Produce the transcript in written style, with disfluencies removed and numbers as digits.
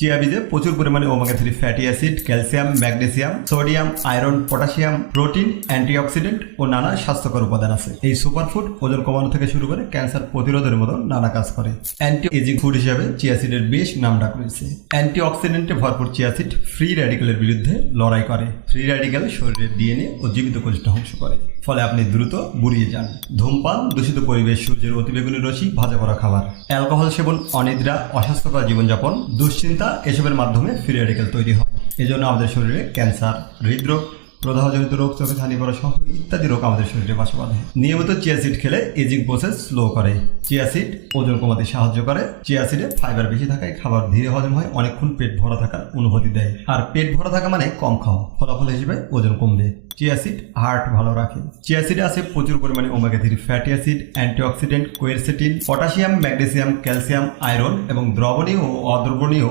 Chia বীজে প্রচুর পরিমাণে omega 3 fatty acid, calcium, magnesium, sodium, iron, potassium, protein, antioxidant ও নানা স্বাস্থ্যকর উপাদান আছে। এই সুপারফুড ওজন কমানো থেকে শুরু করে ক্যান্সার প্রতিরোধের মতো নানা কাজ করে। অ্যান্টি এজিং ফুড হিসেবে চিয়া সিডের বেশ নামডাক রয়েছে। অ্যান্টিঅক্সিডেন্টে ভরপুর চিয়া সিড ফ্রি র্যাডিক্যালের বিরুদ্ধে লড়াই করে। ফ্রি র্যাডিক্যাল শরীরের ডিএনএ ও জীবিত কোষ ধ্বংস করে, ফলে আপনি দ্রুত বুড়িয়ে যান। ধূমপান, দূষিত পরিবেশ, সূর্যের অতিবেগুনি রশ্মি, ভাজা পড়া খাবার, অ্যালকোহল সেবন, অনিদ্রা, অস্বাস্থ্যকর জীবনযাপন, দুশ্চিন্তা এসবের মাধ্যমে ফ্রি র্যাডিক্যাল তৈরি হয়। এজন্য আমাদের শরীরে ক্যান্সার, হৃদরোগ, প্রদাহজনিত রোগ, চোখে ছানি পড়া সহ ইত্যাদি রোগ আমাদের শরীরে বাসা বাঁধে। নিয়মিত চিয়া সিড খেলে এজিং প্রসেস স্লো করে। চিয়া সিড ওজন কমাতে সাহায্য করে। চিয়া সিডে ফাইবার বেশি থাকায় খাবার ধীরে হজম হয়, অনেকক্ষণ পেট ভরা থাকার অনুভূতি দেয়। আর পেট ভরা থাকা মানে কম খাওয়া, ফলাফল হিসেবে ওজন কমবে। চিয়া সিড হার্ট ভালো রাখে। চিয়া সিডে আছে প্রচুর পরিমাণে omega 3 fatty acid, antioxidant, quercetin, potassium, magnesium, calcium, iron এবং দ্রবণীয় ও অদ্রবণীয়